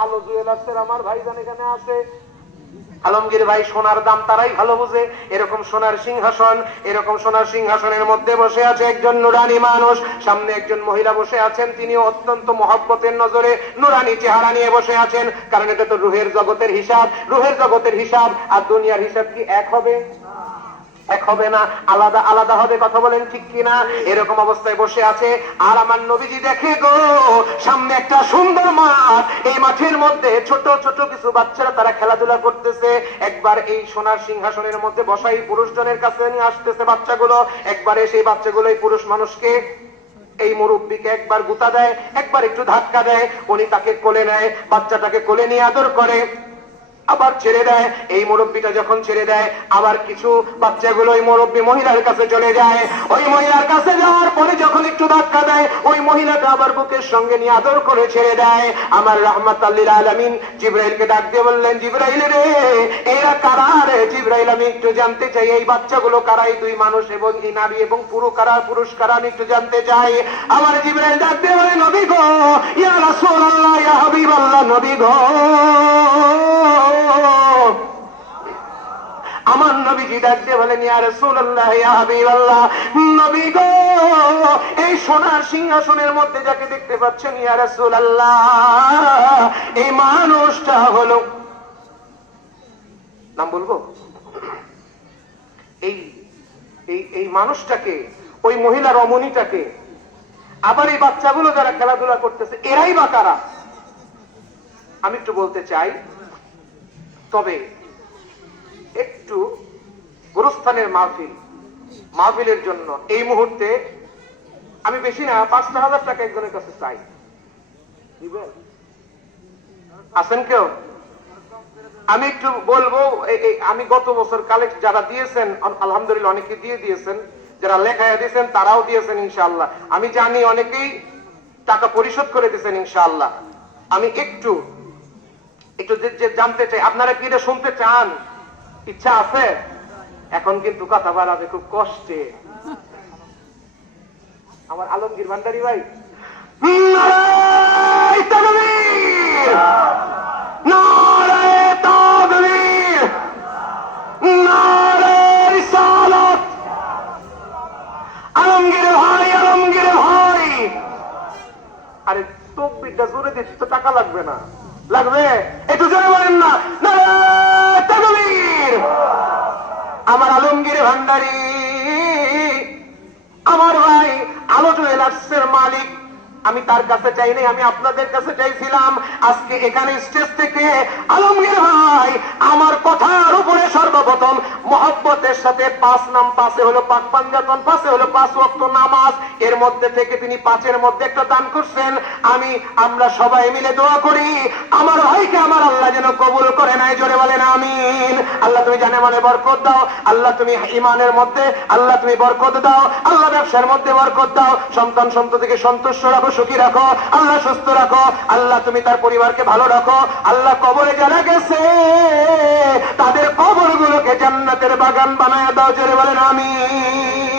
আলো জুয়েলার্সের আমার ভাইজান এখানে আছে। আলমগীর ভাই সোনার দাম তারাই ভালো বুঝে। এরকম সোনার সিংহাসন, এরকম সোনার সিংহাসনের মধ্যে বসে আছে একজন নুরানি মানুষ। সামনে একজন মহিলা বসে আছেন, তিনি অত্যন্ত মহব্বতের নজরে নুরানি চেহারা নিয়ে বসে আছেন। কারণ এটা তো রুহের জগতের হিসাব, রুহের জগতের হিসাব আর দুনিয়ার হিসাব কি এক হবে? এক হবে না, আলাদা আলাদা হবে। কথা বলেন ঠিক কিনা? এরকম অবস্থায় বসে আছে। আর আমার নবীজি দেখে গো সামনে একটা সুন্দর মাঠ, এই মাঠের মধ্যে ছোট ছোট কিছু বাচ্চারা তারা খেলাধুলা করতেছে। একবার এই সোনার সিংহাসনের মধ্যে বসাই পুরুষজনের কাছে নিয়ে আসতেছে বাচ্চাগুলো। একবারে সেই বাচ্চাগুলো এই পুরুষ মানুষকে, এই মুরব্বীকে একবার গুতা দেয়, একবার একটু ধাক্কা দেয়। উনি তাকে কোলে নেয়, বাচ্চাটাকে কোলে নিয়ে আদর করে, আবার ছেড়ে দেয়। এই মুরব্বীটা যখন ছেড়ে দেয়, আবার কিছু বাচ্চাগুলো ওই মুরব্বী মহিলার কাছে চলে যায়। ওই মহিলার কাছে যাওয়ার পরে যখন একটু ধাক্কা দেয়, ওই মহিলাটা আবার বুকের সঙ্গে নিয়ে আদর করে ছেড়ে দেয়। আমার রাহমাতাল লিল আলামিন জিবরাইলকে ডাক দিয়ে বললেন, জিবরাইল রে, এরা কারা রে? জিবরাইল, আমি একটু জানতে চাই এই বাচ্চাগুলো কারা, এই দুই মানুষ এবং এই নারী এবং পুরুষ কারা, আমি একটু জানতে চাই। আমার জিবরাইল ডাক দিয়ে বলে, নবী গো, ইয়া রাসূলুল্লাহ, ইয়া হাবিবাল্লাহ, নবী গো। আমার নবীজি ডাক দিয়ে বলেন, ইয়া রাসূলুল্লাহ, ইয়া হাবিবাল্লাহ, নবী গো, এই সোনার সিংহাসনের মধ্যে যাকে দেখতে পাচ্ছেন ইয়া রাসূলুল্লাহ, এই মানুষটা হলো, নাম বলবো? এই এই মানুষটাকে, ওই মহিলা রমণীটাকে, আবার এই বাচ্চাগুলো যারা খেলাধুলা করতেছে, এরাই বা কারা? আমি একটু বলতে চাই, তবে একটু গুরুস্থানের মাহফিলের জন্য এই মুহূর্তে আমি বেশি না ৫,০০০ টাকা একজনের কাছে চাই। আছেন কেউ? আমি একটু বলবো, আমি গত বছর কালেক্ট যারা দিয়েছেন আলহামদুলিল্লাহ, অনেকে দিয়েছেন, যারা লেখায় দিয়েছেন তারাও দিয়েছেন ইনশাআল্লাহ। আমি জানি অনেকেই টাকা পরিশোধ করে দিয়েছেন ইনশাআল্লাহ। আমি একটু জানতে চাই, আপনারা কি এটা শুনতে চান? ইচ্ছা আছে? এখন কিন্তু কথা বাড়াবে খুব কষ্টে। আমার আলমগীর ভান্ডারী ভাই, নারায়ে তাকবীর, নারায়ে তাকবীর, নারায়ে রিসালাত। আলমগীর ভাই, আলমগীর ভাই, আরে তাকবীরটা জোরে দিতে তো টাকা লাগবে না? লাগবে? একটু জোরে বলেন না, নারায়ে তাকবীর। আমার আলমগীর ভান্ডারী, আমার ভাই আলো জুয়েলার্সের মালিক, আমি তার কাছে চাই নাই, আমি আপনাদের কাছে চাইছিলাম। আজকে এখানে স্টেজ থেকে আলমগীর ভাই আমার কথার উপরে সর্বপ্রথম মহব্বতের সাথে ৫ নাম, ৫-এ হলো পাক পাঞ্জাতন, ৫-এ হলো ৫ ওয়াক্ত নামাজ, এর মধ্যে থেকে তিনি ৫-এর মধ্যে একটা দান করছেন। আমরা সবাই মিলে দোয়া করি আমার ভাইকে আমার আল্লাহ যেন কবুল করে নেয়। জোরে বলেন আমিন। আল্লাহ তুমি জানে মানে বরকত দাও, আল্লাহ তুমি ঈমানের মধ্যে আল্লাহ তুমি বরকত দাও, আল্লাহ ব্যবসার মধ্যে বরকত দাও, সন্তান সন্ততিকে সন্তুষ্ট রাখো, সুখী রাখো, আল্লাহ সুস্থ রাখো, আল্লাহ তুমি তার পরিবারকে ভালো রাখো। আল্লাহ কবরে যারা গেছে তাদের কবরগুলোকে জান্নাতের বাগান বানায় দাও। জোরে বলেন আমিন।